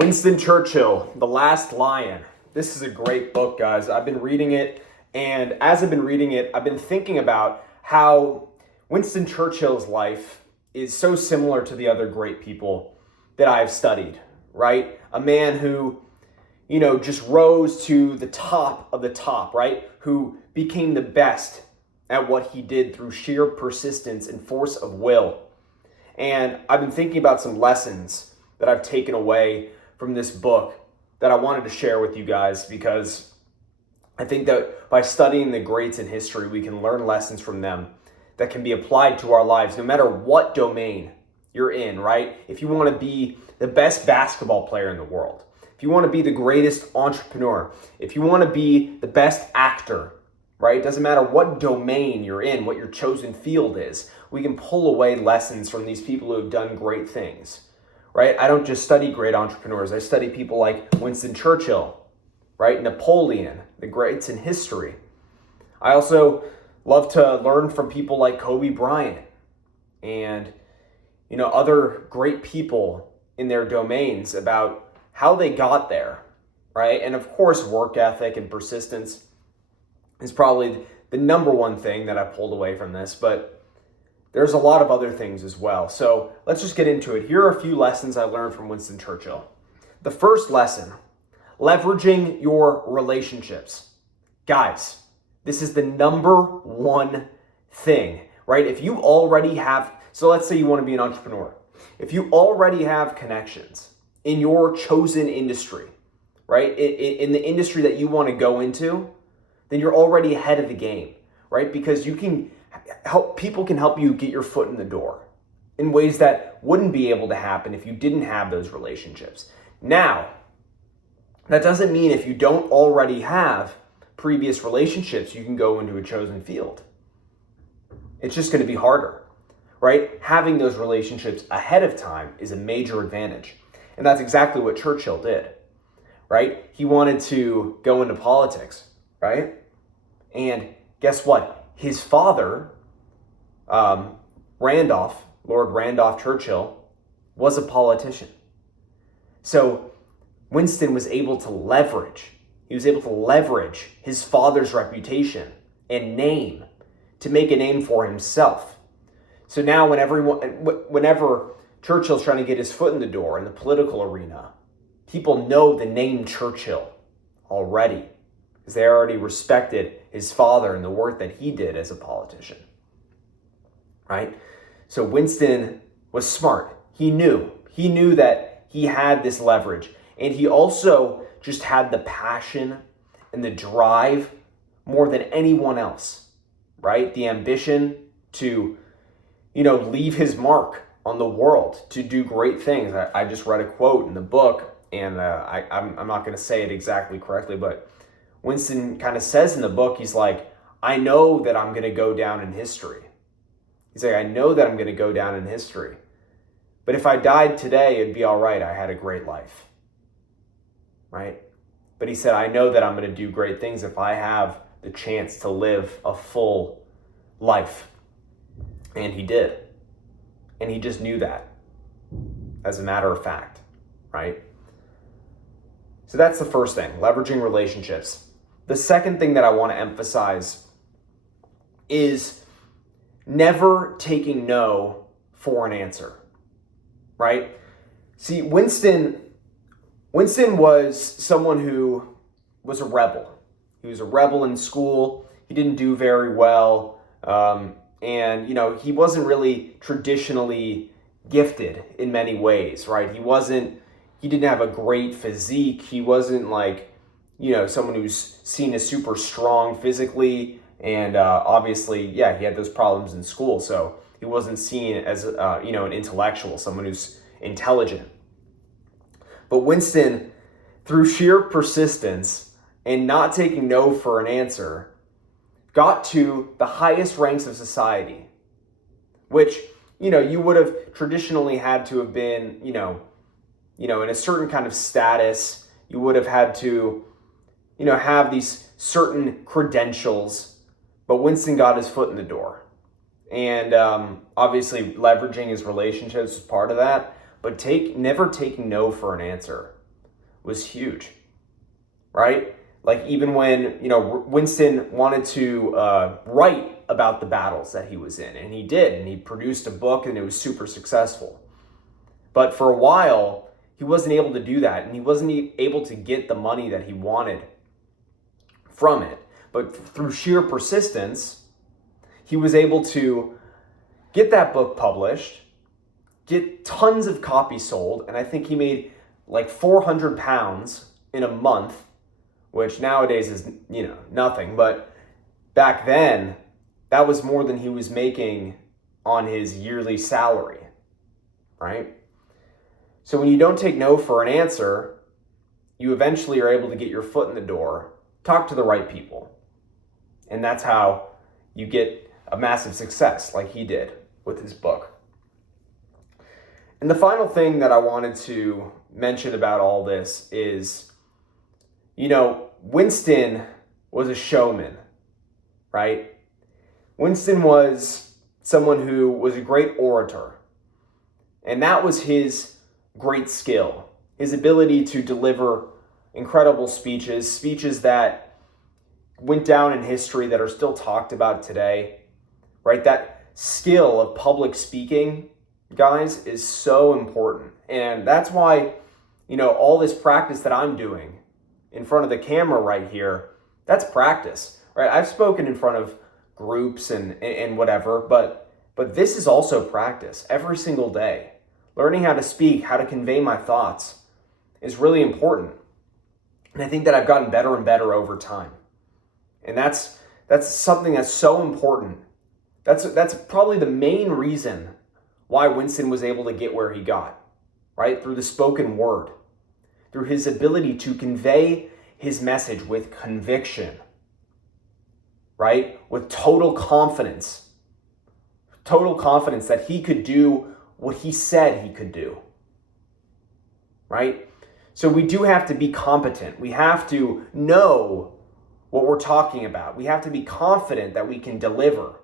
Winston Churchill, The Last Lion. This is a great book, guys. I've been reading it, and as I've been reading it, I've been thinking about how Winston Churchill's life is so similar to the other great people that I've studied, right? A man who, just rose to the top of the top, right? Who became the best at what he did through sheer persistence and force of will. And I've been thinking about some lessons that I've taken away from this book that I wanted to share with you guys, because I think that by studying the greats in history, we can learn lessons from them that can be applied to our lives, no matter what domain you're in, right? If you want to be the best basketball player in the world, if you want to be the greatest entrepreneur, if you want to be the best actor, right? It doesn't matter what domain you're in, what your chosen field is. We can pull away lessons from these people who have done great things, right? I don't just study great entrepreneurs. I study people like Winston Churchill, right? Napoleon, the greats in history. I also love to learn from people like Kobe Bryant and, other great people in their domains about how they got there, right? And of course, work ethic and persistence is probably the number one thing that I pulled away from this, but there's a lot of other things as well. So let's just get into it. Here are a few lessons I learned from Winston Churchill. The first lesson, leveraging your relationships. Guys, this is the number one thing, right? If you already have, so let's say you want to be an entrepreneur. If you already have connections in your chosen industry, right? In the industry that you want to go into, then you're already ahead of the game, right? Because people can help you get your foot in the door in ways that wouldn't be able to happen if you didn't have those relationships. Now, that doesn't mean if you don't already have previous relationships, you can go into a chosen field. It's just going to be harder, right? Having those relationships ahead of time is a major advantage. And that's exactly what Churchill did, right? He wanted to go into politics, right? And guess what? His father, Lord Randolph Churchill, was a politician. So Winston was able to leverage his father's reputation and name to make a name for himself. So now whenever Churchill's trying to get his foot in the door in the political arena, people know the name Churchill already, because they already respected his father and the work that he did as a politician, right? So Winston was smart. He knew that he had this leverage, and he also just had the passion and the drive more than anyone else, right? The ambition to, leave his mark on the world, to do great things. I just read a quote in the book, and I'm not going to say it exactly correctly, but Winston kind of says in the book, he's like, I know that I'm going to go down in history. He's like, I know that I'm going to go down in history. But if I died today, it'd be all right. I had a great life, right? But he said, I know that I'm going to do great things if I have the chance to live a full life. And he did. And he just knew that, as a matter of fact, right? So that's the first thing, leveraging relationships. The second thing that I want to emphasize is never taking no for an answer, right? See, Winston was someone who was a rebel. He was a rebel in school. He didn't do very well. And he wasn't really traditionally gifted in many ways, right? He didn't have a great physique. He wasn't like, someone who's seen as super strong physically. And obviously, he had those problems in school. So he wasn't seen as, an intellectual, someone who's intelligent. But Winston, through sheer persistence and not taking no for an answer, got to the highest ranks of society, which, you would have traditionally had to have been, in a certain kind of status. You would have had to, have these certain credentials, but Winston got his foot in the door. And obviously leveraging his relationships is part of that, but never taking no for an answer, was huge, right? Like even when, Winston wanted to write about the battles that he was in, and he did, and he produced a book and it was super successful. But for a while, he wasn't able to do that, and he wasn't able to get the money that he wanted from it. But through sheer persistence, he was able to get that book published, get tons of copies sold, and I think he made like 400 pounds in a month, which nowadays is, nothing. But back then, that was more than he was making on his yearly salary, right? So when you don't take no for an answer, you eventually are able to get your foot in the door, talk to the right people. And that's how you get a massive success like he did with his book. And the final thing that I wanted to mention about all this is, Winston was a showman, right? Winston was someone who was a great orator. And that was his great skill, his ability to deliver incredible speeches that went down in history, that are still talked about today, right? That skill of public speaking, guys, is so important. And that's why, all this practice that I'm doing in front of the camera right here, that's practice, right? I've spoken in front of groups and whatever, but this is also practice every single day. Learning how to speak, how to convey my thoughts is really important. And I think that I've gotten better and better over time. And that's something that's so important. That's probably the main reason why Winston was able to get where he got, right? Through the spoken word, through his ability to convey his message with conviction, right? With total confidence that he could do what he said he could do, right? So we do have to be competent. We have to know what we're talking about. We have to be confident that we can deliver.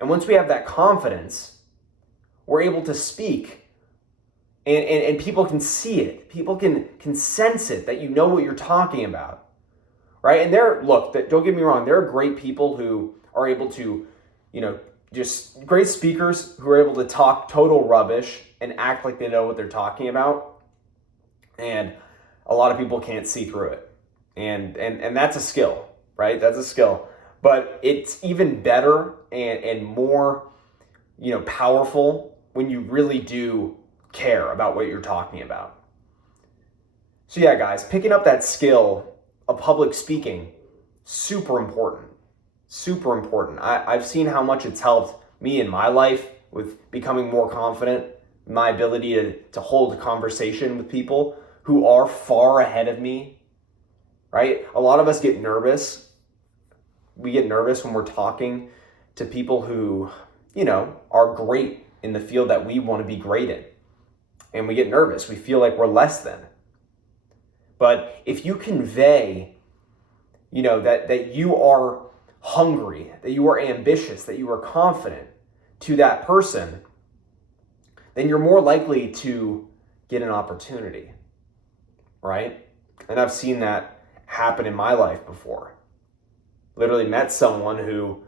And once we have that confidence, we're able to speak, and people can see it. People can sense it, that you know what you're talking about, right? And don't get me wrong, there are great people who are able to, just great speakers who are able to talk total rubbish and act like they know what they're talking about. And a lot of people can't see through it. And that's a skill, right? That's a skill. But it's even better and more, powerful when you really do care about what you're talking about. So yeah, guys, picking up that skill of public speaking, super important. Super important. I've seen how much it's helped me in my life with becoming more confident, my ability to hold a conversation with people who are far ahead of me, right? A lot of us get nervous. We get nervous when we're talking to people who, are great in the field that we want to be great in. And we get nervous. We feel like we're less than. But if you convey, that you are hungry, that you are ambitious, that you are confident to that person, then you're more likely to get an opportunity, right? And I've seen that happen in my life before. Literally met someone who,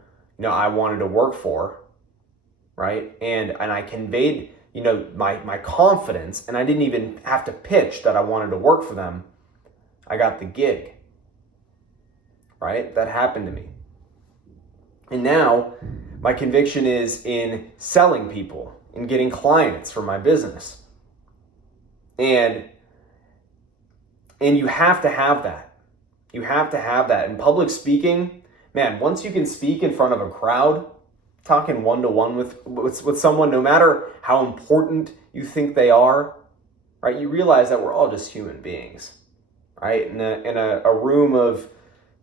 I wanted to work for, right? And I conveyed, my confidence, and I didn't even have to pitch that I wanted to work for them. I got the gig, right? That happened to me. And now my conviction is in selling people and getting clients for my business. And you have to have that. You have to have that. In public speaking, man, once you can speak in front of a crowd, talking one-to-one with someone, no matter how important you think they are, right? You realize that we're all just human beings, right? In a room of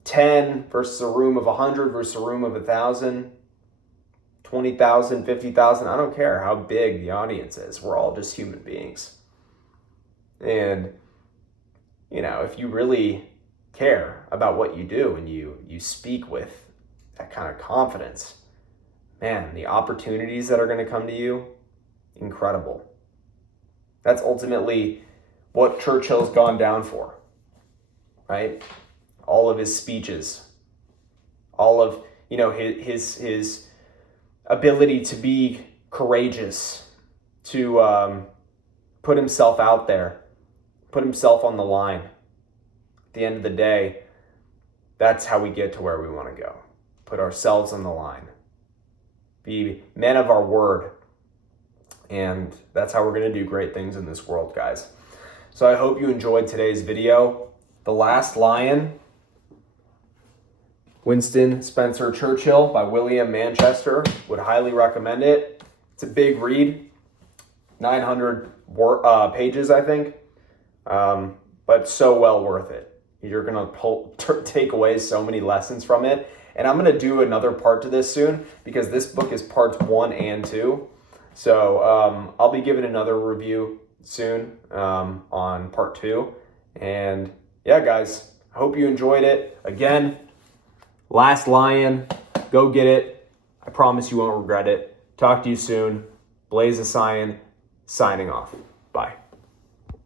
10 versus a room of 100 versus a room of 1,000, 20,000, 50,000, I don't care how big the audience is. We're all just human beings. And, if you really care about what you do and you speak with that kind of confidence, man, the opportunities that are going to come to you, incredible. That's ultimately what Churchill's gone down for, right? All of his speeches, all of, his ability to be courageous, to put himself out there, put himself on the line. At the end of the day, that's how we get to where we want to go. Put ourselves on the line. Be men of our word. And that's how we're going to do great things in this world, guys. So I hope you enjoyed today's video. The Last Lion, Winston Spencer Churchill by William Manchester. Would highly recommend it. It's a big read, 900 pages, I think, but so well worth it. You're going to take away so many lessons from it. And I'm going to do another part to this soon because this book is parts 1 and 2. So I'll be giving another review soon on part 2. And yeah, guys, I hope you enjoyed it. Again, Last Lion, go get it. I promise you won't regret it. Talk to you soon. Blaze of Cyan, signing off. Bye.